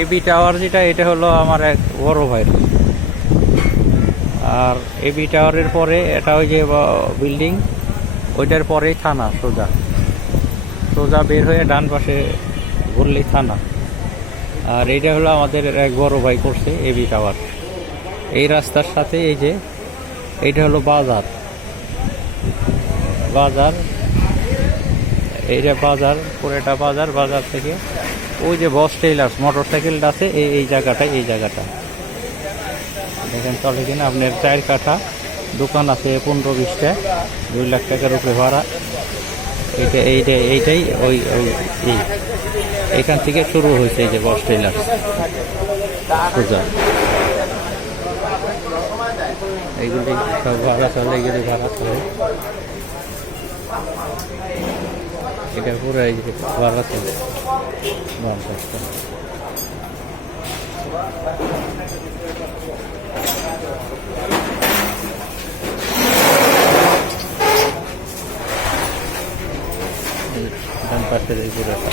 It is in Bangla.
এবি টাওয়ার যেটা, এটা হলো আমার এক বড় ভাইয়ের। আর এবি টাওয়ারের পরে এটা ওই যে বিল্ডিং, ওইটার পরেই থানা। সোজা সোজা বের হয়ে ডান পাশে ঘুরলেই থানা। আর এইটা হলো আমাদের এক বড় ভাই করছে এবি টাওয়ার। এই রাস্তার সাথে এই যে এইটা হলো বাজার, বাজার এইটা বাজার, পুরোটা বাজার। বাজার থেকে ওই যে বস টেইলার্স মোটর সাইকেলটা আছে, এই জায়গাটায়, এই জায়গাটা দেখেন চলে কিনা। আপনার 4 কাঠা দোকান আছে, 15-20টা, 2 লাখ টাকার উপরে ভাড়া। এইটাই ওই ওই এইখান থেকে শুরু হয়েছে এই যে বস টেইলার্স পূজা। এইগুলি সব ভাড়া চলে, এইগুলি ভাড়া চলে। এটা পুরো এই যে ভাড়া চলে 50টা। ডান পাশের এই পুরোটা।